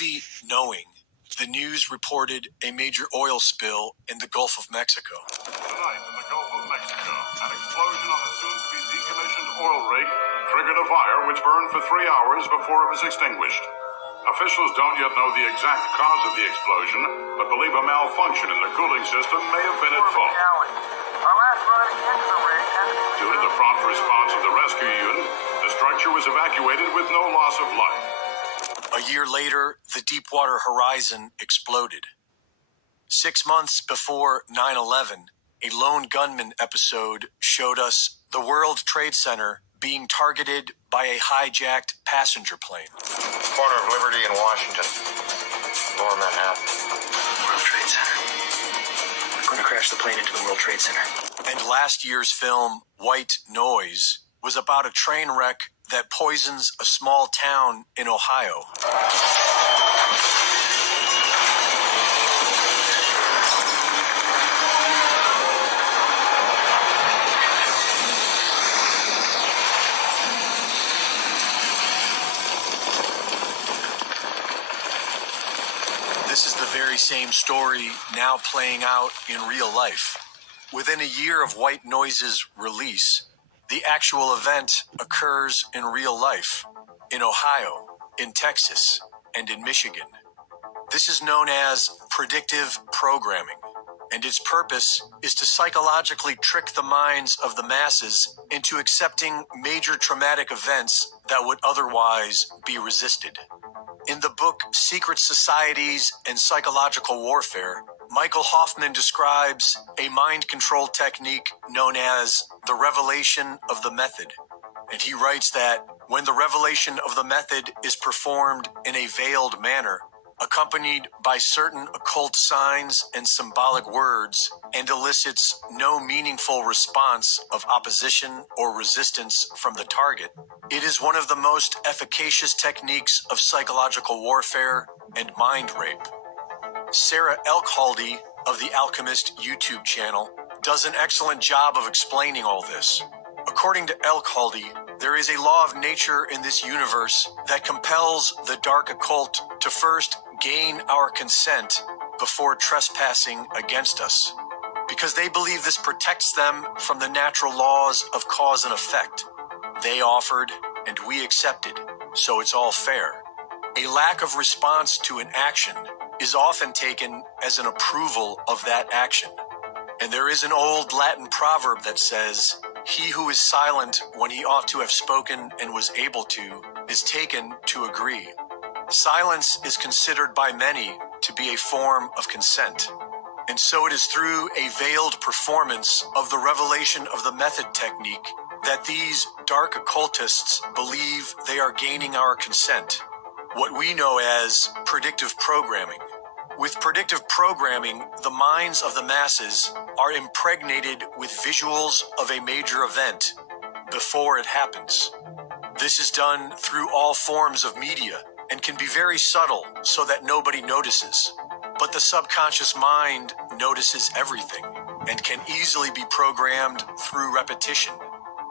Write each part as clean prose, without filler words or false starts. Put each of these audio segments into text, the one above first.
movie Knowing, the news reported a major oil spill in the Gulf of Mexico. Tonight in the Gulf of Mexico, an explosion on a soon-to-be decommissioned oil rig triggered a fire which burned for 3 hours before it was extinguished. Officials don't yet know the exact cause of the explosion, but believe a malfunction in the cooling system may have been at fault. Due to the prompt response of the rescue unit, the structure was evacuated with no loss of life. A year later, the Deepwater Horizon exploded. 6 months before 9/11, a lone gunman episode showed us the World Trade Center being targeted by a hijacked passenger plane. Corner of Liberty and Washington. Lower Manhattan. World Trade Center. We're going to crash the plane into the World Trade Center. And last year's film, White Noise, was about a train wreck that poisons a small town in Ohio. This is the very same story now playing out in real life. Within a year of White Noise's release, the actual event occurs in real life, in Ohio, in Texas, and in Michigan. This is known as predictive programming, and its purpose is to psychologically trick the minds of the masses into accepting major traumatic events that would otherwise be resisted. In the book Secret Societies and Psychological Warfare, Michael Hoffman describes a mind control technique known as the revelation of the method. And he writes that when the revelation of the method is performed in a veiled manner, accompanied by certain occult signs and symbolic words, and elicits no meaningful response of opposition or resistance from the target, it is one of the most efficacious techniques of psychological warfare and mind rape. Sarah Elkhaldy of the Alchemist YouTube channel does an excellent job of explaining all this. According to Elkhaldy, there is a law of nature in this universe that compels the dark occult to first gain our consent before trespassing against us, because they believe this protects them from the natural laws of cause and effect. They offered, and we accepted, so it's all fair. A lack of response to an action is often taken as an approval of that action. And there is an old Latin proverb that says, "He who is silent when he ought to have spoken and was able to, is taken to agree." Silence is considered by many to be a form of consent. And so it is through a veiled performance of the revelation of the method technique that these dark occultists believe they are gaining our consent. What we know as predictive programming. With predictive programming, the minds of the masses are impregnated with visuals of a major event before it happens. This is done through all forms of media and can be very subtle so that nobody notices. But the subconscious mind notices everything and can easily be programmed through repetition.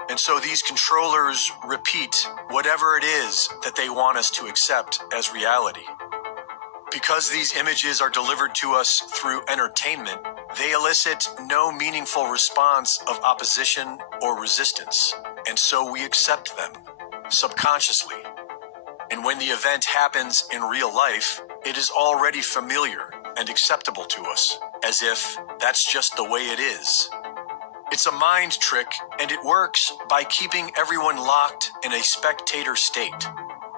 And so these controllers repeat whatever it is that they want us to accept as reality. Because these images are delivered to us through entertainment, they elicit no meaningful response of opposition or resistance, and so we accept them, subconsciously. And when the event happens in real life, it is already familiar and acceptable to us, as if that's just the way it is. It's a mind trick, and it works by keeping everyone locked in a spectator state.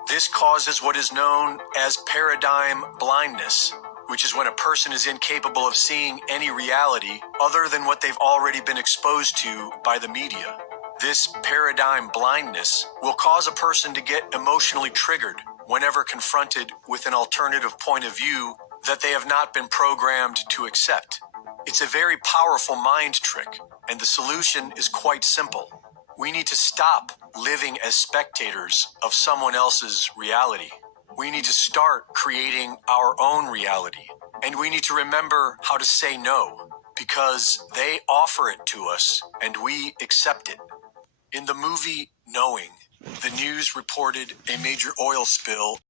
This causes what is known as paradigm blindness, which is when a person is incapable of seeing any reality other than what they've already been exposed to by the media. This paradigm blindness will cause a person to get emotionally triggered whenever confronted with an alternative point of view that they have not been programmed to accept. It's a very powerful mind trick, and the solution is quite simple. We need to stop living as spectators of someone else's reality. We need to start creating our own reality. And we need to remember how to say no, because they offer it to us and we accept it. In the movie Knowing, the news reported a major oil spill